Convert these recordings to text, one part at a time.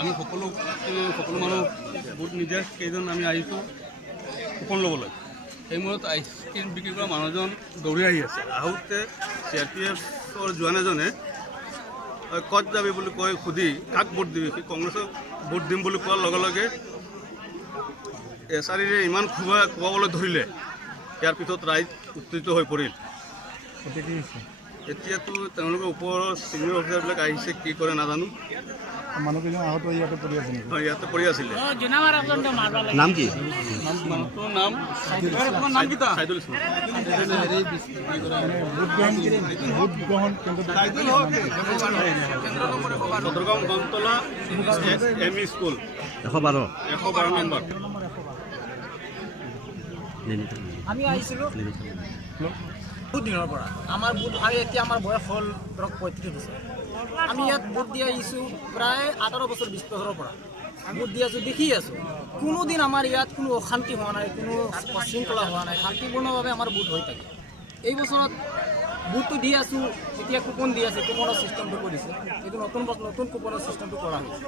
আমি সকলো মানুহ ভোট নিদিয়া কেইজন আমি আহিছোঁ কুপন ল'বলৈ। সেই মূৰত আইচক্ৰীম বিক্ৰী কৰা মানুহজন দৌৰি আহি আছে। আহোঁতে CRPFৰ জোৱান এজনে ক'ত যাবি বুলি কৈ সুধি কাক ভোট দিবি, সি কংগ্ৰেছক ভোট দিম বুলি কোৱাৰ লগে লগে এছাৰিৰে ইমান খুৱাবলৈ ধৰিলে। ইয়াৰ পিছত ৰাইজ উত্তেজিত হৈ পৰিল। এতিয়াতো তেওঁলোকৰ ওপৰৰ ছিনিয়ৰ অফিচাৰবিলাক আহিছে, কি কৰে নাজানো। মানুহকেইজন আহত ইয়াতে পৰি আছে নেকি? ইয়াতে পৰি আছিলে। নাম কি? মানুহটোৰ নাম চাইদুল ইছলাম। ভোট গ্ৰহণ সদৰগাঁও গমতলা ME স্কুল 112 নম্বৰ। আমি আহিছিলোঁ বহুত দিনৰ পৰা। আমাৰ বুথ আৰু এতিয়া আমাৰ বয়স হ'ল ধৰক 35 বছৰ। আমি ইয়াত ভোট দি আহিছোঁ প্ৰায় 18 বছৰ 20 বছৰৰ পৰা ভোট দি আছোঁ, দেখি আছোঁ। কোনোদিন আমাৰ ইয়াত কোনো অশান্তি হোৱা নাই, কোনো শৃংখলা হোৱা নাই, শান্তিপূৰ্ণভাৱে আমাৰ ভোট হৈ থাকে। এই বছৰত ভোটটো দি আছোঁ, এতিয়া কুপন দি আছে, কুপনৰ ছিষ্টেমটো কৰিছে। এইটো নতুন কুপনৰ ছিষ্টেমটো কৰা হৈছে।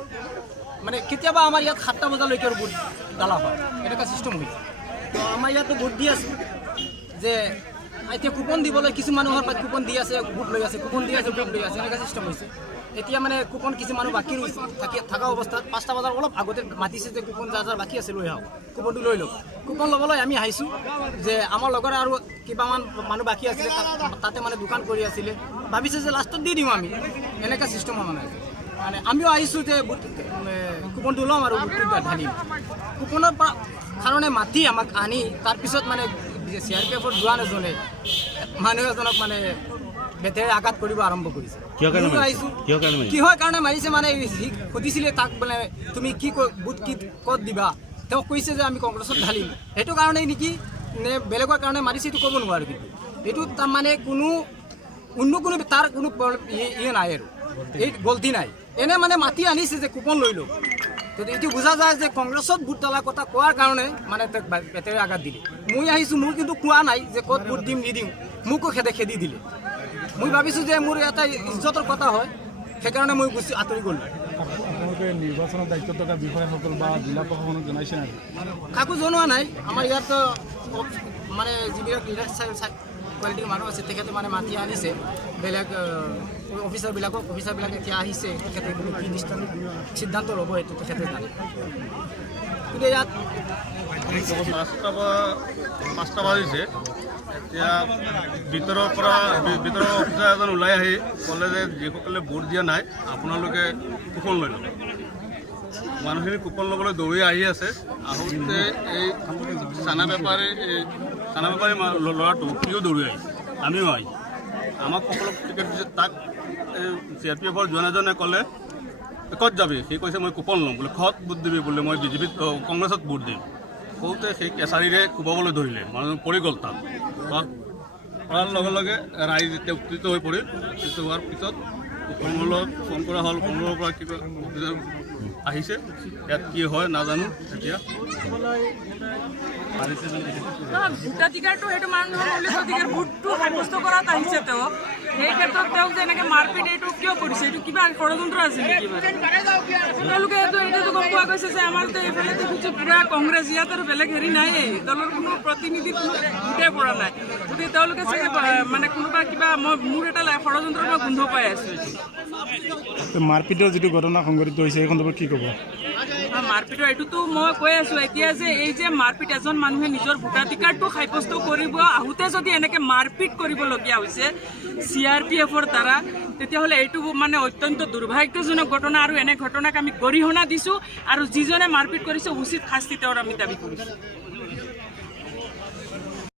মানে কেতিয়াবা আমাৰ ইয়াত 7টা বজালৈকে ভোট ডালা হয়, এনেকুৱা ছিষ্টেম হৈছে। তো আমাৰ ইয়াতো ভোট দি আছোঁ যে এতিয়া কুপন দিবলৈ কিছু মানুহৰ কুপন দি আছে, ভোট লৈ আছে, কুপন দি আছে, ভোট লৈ আছে, এনেকুৱা চিষ্টেম হৈছে। এতিয়া মানে কুপন কিছু মানুহ বাকী ৰৈছে থকা অৱস্থাত 5টা বজাৰ অলপ আগতে মাতিছে যে কুপন যাৰ বাকী আছে লৈ আহক, কুপনটো লৈ লওক। কুপন ল'বলৈ আমি আহিছোঁ যে আমাৰ লগতে আৰু কিবামান মানুহ বাকী আছিলে, তাতে মানে দোকান কৰি আছিলে, ভাবিছে যে লাষ্টত দি দিওঁ আমি, এনেকুৱা চিষ্টেমৰ মানে আছে। মানে আমিও আহিছোঁ যে কুপনটো ল'ম আৰু ভোটটো ঢালিম। কুপনৰ পৰা কাৰণে মাতি আমাক আনি তাৰপিছত মানে CRPFৰ জোৱান এজনে মানুহ এজনক মানে বেটেৰে আঘাত কৰিব আৰম্ভ কৰিছে। কিহৰ কাৰণে মাৰিছে মানে সুধিছিলে তাক, মানে তুমি কি বুথ কি ক'ত দিবা, তেওঁ কৈছে যে আমি কংগ্ৰেছত ঢালিম। সেইটো কাৰণেই নেকি নে বেলেগৰ কাৰণে মাৰিছে এইটো ক'ব নোৱাৰোঁ। কিন্তু এইটো তাৰমানে কোনো তাৰ কোনো ইয়ে নাই আৰু এই গল্টি নাই। এনে মানে মাতি আনিছে যে কুপন লৈ লওক। যদি এইটো বুজা যায় যে কংগ্ৰেছত ভোট দালাৰ কথা কোৱাৰ কাৰণে মানে তাক বেটেৰে আঘাত দিলে। মই আহিছোঁ, মোৰ কিন্তু কোৱা নাই যে ক'ত ভোট দিম নিদিম, মোকো খেদি দিলে। মই ভাবিছোঁ যে মোৰ এটা ইজ্জতৰ কথা হয়, সেইকাৰণে মই গুচি আঁতৰি গ'লোঁ। আপোনালোকে নিৰ্বাচনৰ দায়িত্বত থকা বিষয়াসকল বা জিলা প্ৰশাসনক জনাইছে নেকি? কাকো জনোৱা নাই। আমাৰ ইয়াত মানে যিবিলাক কোৱালিটিৰ মানুহ আছে তেখেতে মানে মাতি আনিছে বেলেগ অফিচাৰবিলাকে এতিয়া আহিছে। তেখেতে কি সিদ্ধান্ত ল'ব সেইটো তেখেতে জানে। কিন্তু ইয়াত 5টা বাজিছে। এতিয়া ভিতৰৰ অফিচাৰ এজন ওলাই আহি ক'লে যে যিসকলে ভোট দিয়া নাই আপোনালোকে কুপন লৈ ল'ব। মানুহখিনি কুপন ল'বলৈ দৌৰি আহি আছে। আহোঁতে এই চানা বেপাৰী ল'ৰাটো সিও দৌৰি আহিছে, আমিও আহিছোঁ। আমাক সকলো টিকেট দিছে। তাক CRPFৰ জোৱান এজনে ক'লে ক'ত যাবি, সি কৈছে মই কুপন ল'ম বোলে। ক'ত ভোট দিবি বোলে, মই BJPত কংগ্ৰেছত ভোট দিম। কওঁতে সেই কেঁচাৰীৰে কোবাবলৈ ধৰিলে, মানুহজন পৰি গ'ল। তাত পৰাৰ লগে লগে ৰাইজ এতিয়া উত্তেজিত হৈ পৰিল। উত্তেজিত হোৱাৰ পিছত কমলত ফোন কৰা হ'ল, কমলৰ পৰা কিবা আহিছে। ইয়াত কি হয় নাজানো। এতিয়া ভোটাধিকাৰটো সেইটো মানুহৰ মৌলিক অধিকাৰ, ভোটটো সাব্যস্ত কৰাত আহিছে তেওঁ। সেই ক্ষেত্ৰত তেওঁক যে এনেকৈ মাৰপিট এইটো কিয় কৰিছে, এইটো কিবা ষড়যন্ত্ৰ আছে নেকি? তেওঁলোকে এইটো গম পোৱা গৈছে যে আমাৰতো এইফালে দেখিছোঁ পুৰা কংগ্ৰেছ, ইয়াত আৰু বেলেগ হেৰি নাই, দলৰ কোনো প্ৰতিনিধি কোনো ভোটে পৰা নাই। গতিকে তেওঁলোকে চাগে মানে কোনোবা কিবা মোৰ এটা ষড়যন্ত্ৰৰ গোন্ধ পাই আছোঁ। মাৰপিটৰ যিটো ঘটনা সংঘটিত হৈছে এই সন্দৰ্ভত কি ক'ব? মাৰপিটৰ এইটোতো মই কৈ আছোঁ এতিয়া যে এই যে মাৰপিট, এজন মানুহে নিজৰ ভোটাধিকাৰটো সাব্যস্ত কৰিব আহোঁতে যদি এনেকৈ মাৰপিট কৰিবলগীয়া হৈছে CRPFৰ দ্বাৰা, তেতিয়াহ'লে এইটো মানে অত্যন্ত দুৰ্ভাগ্যজনক ঘটনা। আৰু এনে ঘটনাক আমি গৰিহণা দিছোঁ আৰু যিজনে মাৰপিট কৰিছে উচিত শাস্তি তেওঁৰ আমি দাবী কৰিছোঁ।